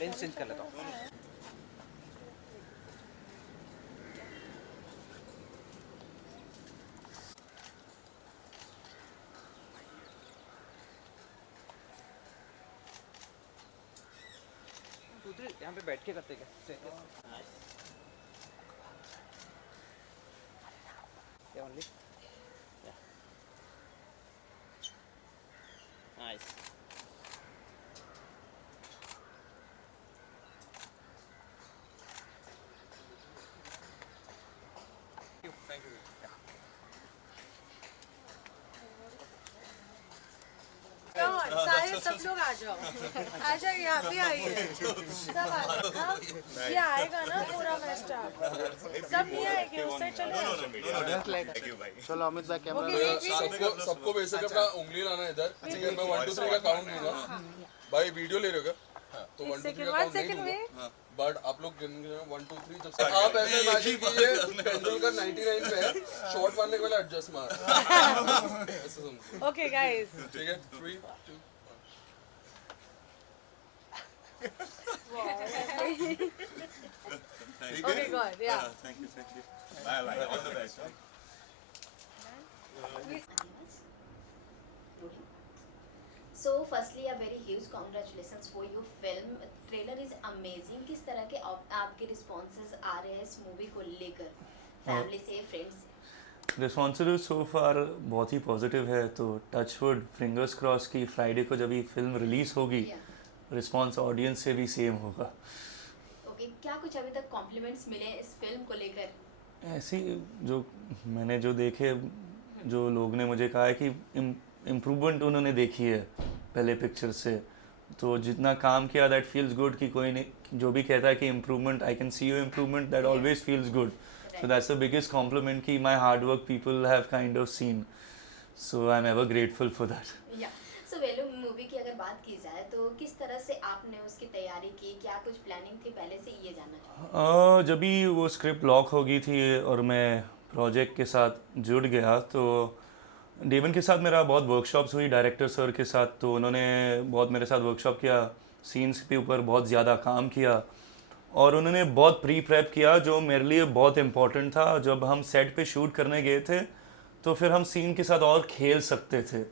Lens change कर लेता हूँ। यहाँ पे बैठ के करते क्या? Only nice. Thank you. सारे सब लोग आ जाओ यहाँ पे आइए, सब आ जाओ। हाँ, ये आएगा ना पूरा स्टाफ, सब नहीं आएंगे उस साइड चले। चलो अमित भाई कैमरा सबको बेसिक अपना उंगली लाना है इधर। ठीक है, मैं 1 2 3 का काउंट दूंगा। भाई वीडियो ले रहे हो क्या? तो 1 2 3 का काउंट नहीं दूंगा, बट आप लोग 1 2 3 जब से आप ऐसे इमेजिन कीजिए तेंदुलकर 99 पे है, शॉट मारने के पहले एडजस्ट मार ऐसे समझो। ओके गाइस, ठीक है, 3 2 ओके गॉड, या Thank you. Bye bye. All the best. So firstly a very huge congratulations for your film. Trailer is amazing. किस तरह के आपके responses आ रहे हैं इस मूवी को लेकर, फैमिली से, फ्रेंड्स से? रिस्पॉन्सिव सो फार बहुत ही पॉजिटिव है, तो टचवुड फिंगर्स क्रॉस की फ्राइडे को जब ये फिल्म रिलीज़ होगी रिस्पॉन्स ऑडियंस से भी सेम होगा। ओके, क्या कुछ अभी तक कॉम्प्लीमेंट्स मिले इस फिल्म को लेकर? ऐसी जो मैंने जो देखे, जो लोग ने मुझे कहा है कि इम्प्रूवमेंट उन्होंने देखी है पहले पिक्चर से, तो जितना काम किया दैट फील्स गुड। कि कोई नहीं जो भी कहता है कि improvement, I can see you improvement, that always feels good. So that's the biggest compliment कि my hard work people have kind of seen, so I am ever grateful for that. Yeah so Velu movie की अगर बात की जाए तो किस तरह से आपने उसकी तैयारी की, क्या कुछ प्लानिंग थी पहले से, ये जानना चाहूँगा। जब भी वो स्क्रिप्ट लॉक हो गई थी और मैं प्रोजेक्ट के साथ जुड़ गया, तो डेवन के साथ मेरा बहुत वर्कशॉप्स हुई डायरेक्टर सर के साथ, तो उन्होंने बहुत मेरे साथ वर्कशॉप किया, सीन्स के ऊपर बहुत ज़्यादा काम किया और उन्होंने बहुत प्री प्रेप किया जो मेरे लिए बहुत इम्पोर्टेंट था। जब हम सेट पे शूट करने गए थे तो फिर हम सीन के साथ और खेल सकते थे।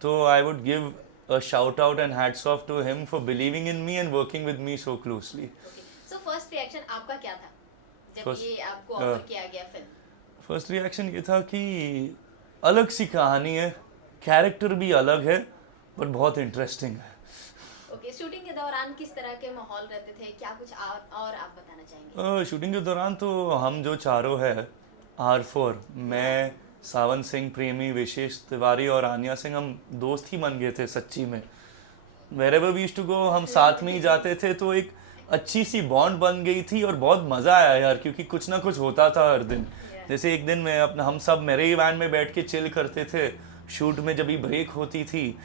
तो I would give a shout out and hats off to him for believing in me and working with me so closely. So first reaction आपका क्या था जब First- ये आपको ऑफर किया गया फिल्म? फर्स्ट रिएक्शन ये था कि अलग सी कहानी है, कैरेक्टर भी अलग है, बट बहुत इंटरेस्टिंग है। ओके, शूटिंग के दौरान किस तरह के माहौल रहते थे, क्या कुछ और आप बताना चाहेंगे? शूटिंग के दौरान तो हम जो चारों है R4, मैं, सावन सिंह प्रेमी, विशेष तिवारी और आन्या सिंह, हम दोस्त ही बन गए थे सच्ची में। Wherever we used to go हम साथ में ही जाते थे, तो एक अच्छी सी बॉन्ड बन गई थी और बहुत मज़ा आया यार, क्योंकि कुछ ना कुछ होता था हर दिन। जैसे एक दिन मैं अपना, हम सब मेरे ही वैन में बैठ के चिल करते थे, शूट में जब भी ब्रेक होती थी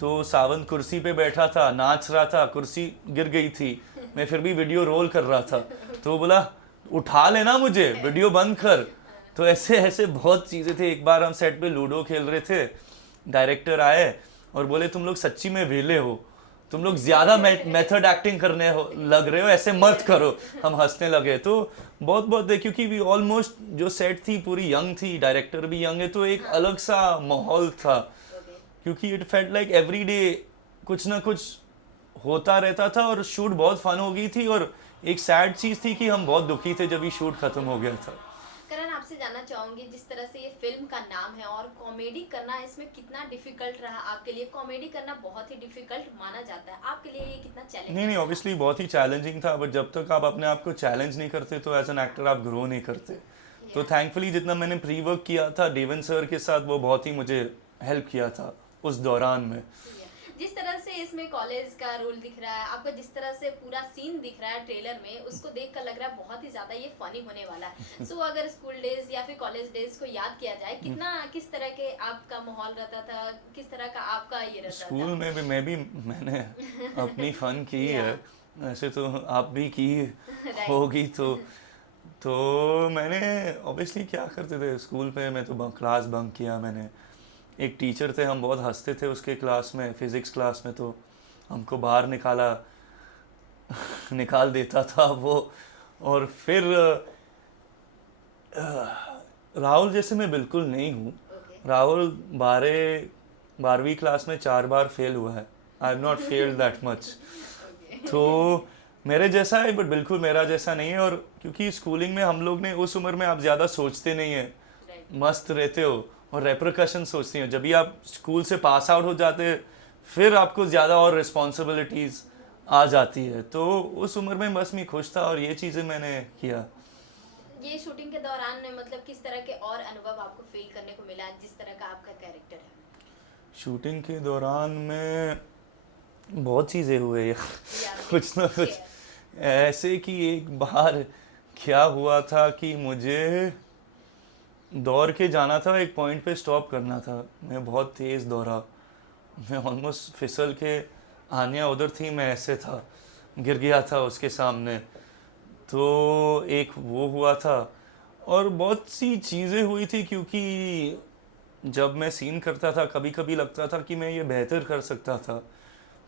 तो सावन कुर्सी पे बैठा था, नाच रहा था, कुर्सी गिर गई थी, मैं फिर भी वीडियो रोल कर रहा था, तो वो बोला उठा लेना मुझे, वीडियो बंद कर। तो ऐसे ऐसे बहुत चीज़ें थे। एक बार हम सेट पे लूडो खेल रहे थे, डायरेक्टर आए और बोले तुम लोग सच्ची में वेले हो, तुम लोग ज़्यादा मेथड एक्टिंग करने लग रहे हो, ऐसे मत करो। हम हंसने लगे। तो बहुत है, क्योंकि भी ऑलमोस्ट जो सेट थी पूरी यंग थी, डायरेक्टर भी यंग है, तो एक अलग सा माहौल था, क्योंकि it felt like every day कुछ ना कुछ होता रहता था और शूट बहुत फन हो गई थी। और एक सैड चीज़ थी कि हम बहुत दुखी थे जब ये शूट ख़त्म हो गया था। करण, आपसे जानना चाहूंगी, जिस तरह से ये फिल्म का नाम है और कॉमेडी करना इसमें कितना डिफिकल्ट रहा आपके लिए? कॉमेडी करना बहुत ही डिफिकल्ट माना जाता है, आपके लिए ये कितना चैलेंज? नहीं, ऑब्वियसली बहुत ही चैलेंजिंग था, बट जब तक आप अपने आप को चैलेंज नहीं करते तो एज एन एक्टर आप ग्रो नहीं करते। तो थैंकफुली जितना मैंने प्री वर्क किया था डेवन सर के साथ, वो बहुत ही मुझे हेल्प किया था उस दौरान में। जिस तरह से इसमें कॉलेज का रोल दिख रहा है आपका, जिस तरह से पूरा सीन दिख रहा है ट्रेलर में, उसको देखकर लग रहा है बहुत ही ज्यादा ये फनी होने वाला है। सो अगर स्कूल डेज या फिर कॉलेज डेज को याद किया जाए, किस तरह के आपका माहौल रहता था, किस तरह का आपका ये रहता था? स्कूल में भी मैंने अपनी फन की है, ऐसे तो आप भी की होगी। तो मैंने ऑब्वियसली क्या करते थे स्कूल पे, मैं तो क्लास बंक किया मैंने। एक टीचर थे, हम बहुत हंसते थे उसके क्लास में, फिज़िक्स क्लास में, तो हमको बाहर निकाला निकाल देता था वो। और फिर राहुल जैसे मैं बिल्कुल नहीं हूँ। राहुल 12वीं क्लास में 4 बार फेल हुआ है। I have not failed that much. तो मेरे जैसा है बट बिल्कुल मेरा जैसा नहीं है। और क्योंकि स्कूलिंग में हम लोग ने उस उम्र में आप ज़्यादा सोचते नहीं है, मस्त रहते हो और रेप्रिकॉशन सोचते हो। जब भी आप स्कूल से पास आउट हो जाते फिर आपको ज़्यादा और रिस्पॉन्सिबिलिटीज़ आ जाती है। तो उस उम्र में बस मैं खुश था और ये चीज़ें मैंने किया। ये शूटिंग के दौरान मतलब किस तरह के और अनुभव आपको फील करने को मिला जिस तरह का आपका कैरेक्टर है? शूटिंग के दौरान में बहुत चीज़ें हुए यार कुछ ना कुछ ऐसे कि एक बार क्या हुआ था कि मुझे दौड़ के जाना था, एक पॉइंट पे स्टॉप करना था। मैं बहुत तेज़ दौड़ा, मैं ऑलमोस्ट फिसल के, आन्या उधर थी, मैं ऐसे था, गिर गया था उसके सामने। तो एक वो हुआ था और बहुत सी चीज़ें हुई थी क्योंकि जब मैं सीन करता था कभी कभी लगता था कि मैं ये बेहतर कर सकता था।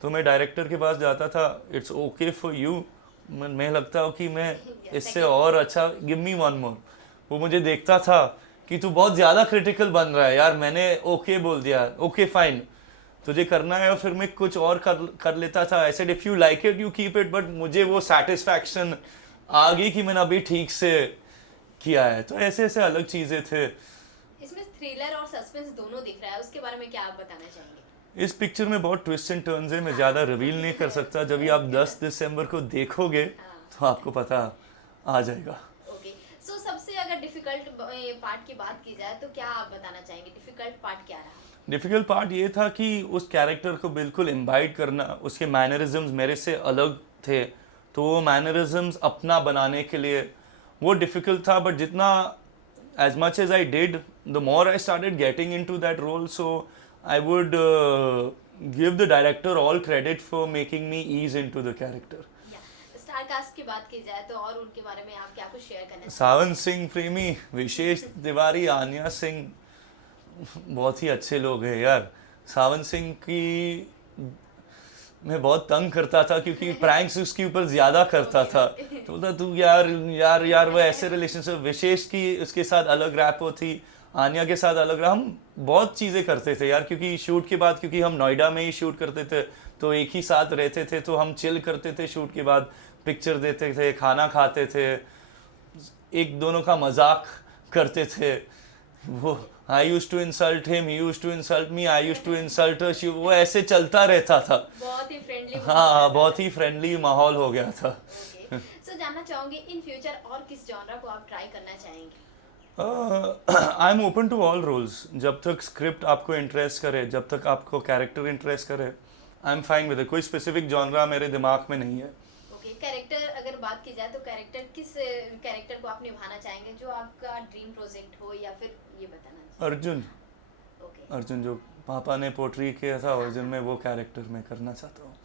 तो मैं डायरेक्टर के पास जाता था, इट्स ओके फॉर यू, मैं लगता हूँ कि मैं इससे और अच्छा, गिव मी वन मोर। वो मुझे देखता था कि तू बहुत ज़्यादा क्रिटिकल बन रहा है यार, मैंने ओके बोल दिया, ओके फाइन तुझे करना है, और फिर मैं कुछ और कर लेता था। ऐसे if you like it you keep it, but मुझे वो सेटिस्फैक्शन आ गई कि मैंने अभी ठीक से किया है। तो ऐसे ऐसे अलग चीज़ें थे। इसमें थ्रिलर और सस्पेंस दोनों दिख रहा है, उसके बारे में क्या आप बताना चाहेंगे? इस पिक्चर में बहुत ट्विस्ट एंड टर्न्स है, मैं ज़्यादा रिवील नहीं कर सकता। जब भी आप 10 दिसंबर को देखोगे तो आपको पता आ जाएगा। ओके, सो सबसे अगर डिफिकल्ट पार्ट की बात की जाए तो क्या आप बताना चाहेंगे? डिफिकल्ट पार्ट क्या रहा? डिफ़िकल्ट पार्ट ये था कि उस कैरेक्टर को बिल्कुल इम्बाइट करना। उसके मैनरिज्म्स मेरे से अलग थे, तो वो मैनरिज्म्स अपना बनाने के लिए वो डिफ़िकल्ट था। बट जितना as much as I did, the more I started getting into that role. So I would give the director all credit for making me ease into the character. Star cast की बात की जाए तो और उनके बारे में आप क्या कुछ शेयर करना चाहेंगे? सावन सिंह प्रेमी, विशेष तिवारी, आन्या सिंह बहुत ही अच्छे लोग हैं यार। सावन सिंह की मैं बहुत तंग करता था क्योंकि प्रैंक्स उसके ऊपर ज़्यादा करता था। तो बोलता तू यार यार यार वो ऐसे रिलेशनशिप। विशेष की उसके साथ अलग रैपो थी, आन्या के साथ अलग। हम बहुत चीज़ें करते थे यार, क्योंकि शूट के बाद, क्योंकि हम नोएडा में ही शूट करते थे तो एक ही साथ रहते थे, तो हम चिल करते थे। शूट के बाद पिक्चर देते थे, खाना खाते थे, एक दोनों का मजाक करते थे। वो I used to insult him, he used to insult me, I used to insult her, वो ऐसे चलता रहता था। बहुत ही फ्रेंडली। हाँ, बहुत ही फ्रेंडली माहौल हो गया था। ओके, सो जानना चाहूँगी इन फ्यूचर और किस जॉनरा को आप ट्राई करना चाहेंगे? I am open to all roles. जब तक स्क्रिप्ट आपको इंटरेस्ट करे, जब तक आपको कैरेक्टर इंटरेस्ट करे, I am fine with it. कोई स्पेसिफिक जॉनरा मेरे दिमाग में नहीं है। ओके, कैरेक्टर अगर बात की जाए तो कैरेक्टर किस कैरेक्टर को आप निभाना चाहेंगे जो आपका ड्रीम प्रोजेक्ट हो, या फिर ये बताना? अर्जुन। ओके, अर्जुन जो पापा ने पोर्ट्री किया था अर्जुन में, वो कैरेक्टर मैं करना चाहता हूँ।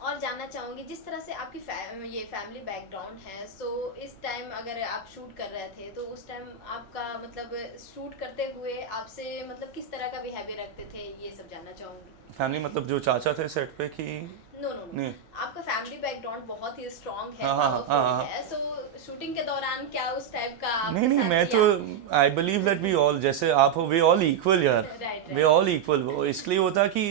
और जानना चाहूँगी जिस तरह से आपकी ये फैमिली बैकग्राउंड है, सो इस टाइम अगर आप शूट कर रहे थे तो उस टाइम आपका मतलब शूट करते हुए आपसे मतलब किस तरह का बिहेवियर रखते थे, ये सब जानना चाहूँगी। फैमिली मतलब जो चाचा थे सेट पे कि नो नहीं, आपका फैमिली बैकग्राउंड बहुत ही स्ट्रांग है, हाँ, पावरफुल है, सो शूटिंग के दौरान क्या उस टाइप का आपके नहीं साथ मैं किया? तो I believe that we all, जैसे आप हो, वे ऑल इक्वल यार, वे ऑल इक्वल। वो इसलिए होता कि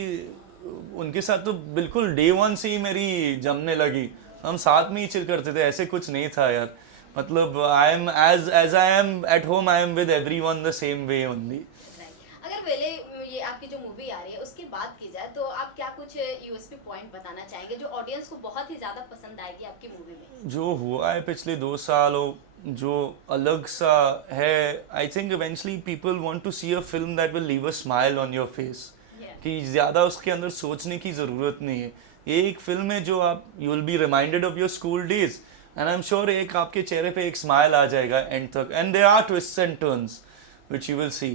उनके साथ तो बिल्कुल डे वन से ही मेरी जमने लगी। हम साथ में ही चिल करते थे, ऐसे कुछ नहीं था यार। मतलब I am as I am at home, I am with everyone the same way only. अगर वेले ये आपकी जो मूवी आ रही है उसकी बात की जाए तो आप क्या कुछ यूएसपी पॉइंट बताना चाहेंगे जो ऑडियंस को बहुत ही ज्यादा पसंद आएगी आपकी मूवी में? जो हुआ है पिछले 2 सालों, जो अलग सा है, I think eventually people want to see a film that will leave a smile on your face. कि ज़्यादा उसके अंदर सोचने की ज़रूरत नहीं है। ये एक फिल्म है जो आप you will be reminded of your school days, and I am sure एक आपके चेहरे पे एक स्माइल आ जाएगा एंड तक। And there are twists and turns which you will see.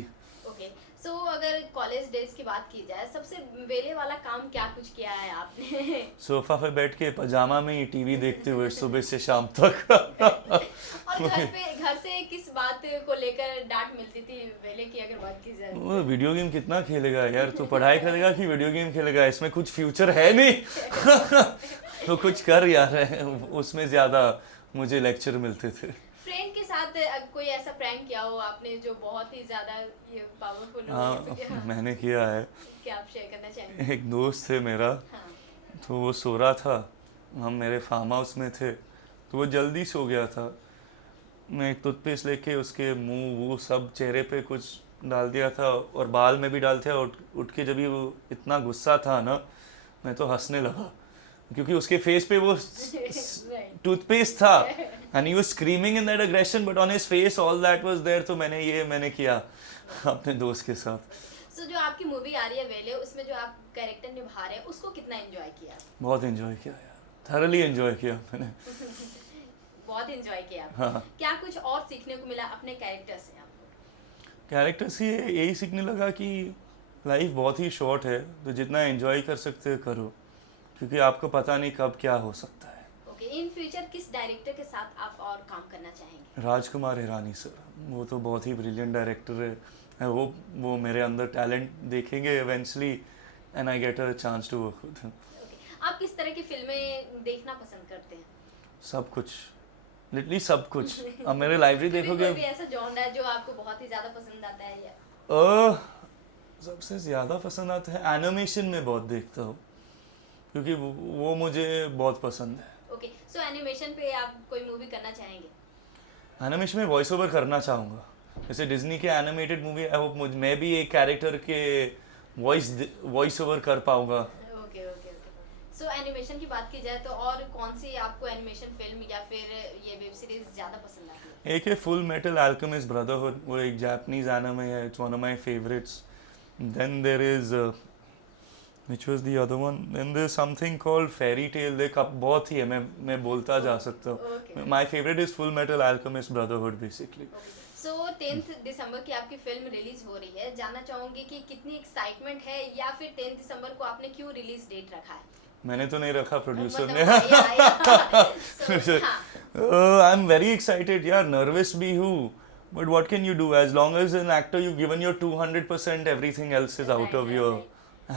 Okay, so अगर कॉलेज डेज की बात की जाए, सबसे वेले वाला काम क्या कुछ किया है आपने? सोफा पे बैठ के पजामा में ही टीवी देखते हुए सुबह से शाम तक। और घर से किस बात को लेकर डांट मिलती थी वेले की अगर बात की जाए? वो वीडियो गेम कितना खेलेगा यार, तू पढ़ाई करेगा कि वीडियो गेम खेलेगा, इसमें कुछ फ्यूचर है नहीं। तो कुछ कर यार उसमें ज़्यादा मुझे लेक्चर मिलते थे। फ्रेंड के साथ कोई ऐसा प्रैंक किया हो आपने जो बहुत ही ज्यादा ये पावरफुल हो? हाँ मैंने किया है। क्या आप शेयर करना चाहेंगे? एक दोस्त थे मेरा, हाँ। तो वो सो रहा था, हम मेरे फार्म हाउस में थे, तो वो जल्दी सो गया था। मैं एक टूथपेस्ट लेके उसके मुंह वो सब चेहरे पे कुछ डाल दिया था और बाल में भी डाल दिया। उठ के जब भी वो इतना गुस्सा था ना, मैं तो हंसने लगा क्योंकि उसके फेस पे वो Right. टूथपेस्ट था and he was screaming in that aggression but on his face all that was there. तो मैंने किया अपने दोस्त के साथ। So, जो आपकी मूवी आ रही है वेले, उसमें जो आप कैरेक्टर निभा रहे हैं उसको कितना एंजॉय किया? बहुत एंजॉय किया यार, थरली एंजॉय किया मैंने। बहुत एंजॉय किया आपने। हाँ। क्या कुछ और सीखने को मिला अपने कैरेक्टर से आपको? कैरेक्टर से यही सीखने लगा कि लाइफ बहुत ही शॉर्ट है, तो जितना एंजॉय कर सकते हो करो, क्योंकि आपको पता नहीं कब क्या हो सकता है। ओके, इन फ्यूचर किस डायरेक्टर के साथ आप और काम करना चाहेंगे? राजकुमार हिरानी सर, वो तो बहुत ही ब्रिलियंट डायरेक्टर है। आई होप वो मेरे अंदर टैलेंट देखेंगे eventually and I get a chance to work with him. Okay, आप किस तरह की फिल्में देखना पसंद करते हैं? सब कुछ, लिटरली सब कुछ। अब मेरे लाइब्रेरी देखोगे, कोई भी ऐसा जॉनर है जो आपको बहुत ही ज्यादा पसंद आता है या? सबसे ज़्यादा पसंद आता है एनिमेशन में बहुत देखता हूँ, क्योंकि वो मुझे बहुत पसंद है। ओके, सो एनिमेशन पे आप कोई मूवी करना चाहेंगे? एनिमेशन में वॉइस ओवर करना चाहूँगा, जैसे डिज्नी के एनिमेटेड मूवी। आई होप मैं भी एक कैरेक्टर के वॉइस ओवर कर पाऊँगा। Okay okay okay. So animation की बात की जाए तो और कौन सी आपको एनिमेशन फिल्म या फिर ये वेब सीरीज ज्यादा पसंद आती है? एक है फुल मेटल अल्केमिस्ट ब्रदरहुड, वो एक जापानीज एनिमे है, it's one of my favourites. Then there is which was the other one, then there's something called fairy tale। देख अब बहुत ही है, मैं बोलता जा सकता हूँ। Okay. My favorite is Full Metal Alchemist Brotherhood basically। सो 10 दिसंबर की आपकी फिल्म रिलीज हो रही है, जानना चाहूंगी कि कितनी एक्साइटमेंट है या फिर 10 दिसंबर को आपने क्यों रिलीज डेट रखा है? मैंने तो नहीं रखा, प्रोड्यूसर ने। So, हाँ। I'm very excited यार, nervous भी हूँ, but what can you do? As long as an actor you've given your 200%, everything else is out of your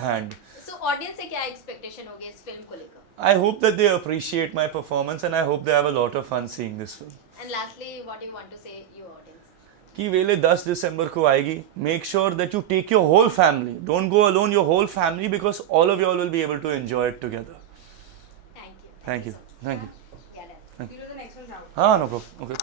hand। So audience से क्या एक्सपेक्टेशन होगी इस फिल्म को लेकर? I hope that they appreciate my performance and I hope they have a lot of fun seeing this film। And lastly, what do you want to say your audience? कि वेले 10 दिसंबर को आएगी। Make sure that you take your whole family, don't go alone, your whole family, because all of you all will be able to enjoy it together। Thank you. Thank you, thank you। Yeah, done. You do the next one now. हाँ, no problem, okay।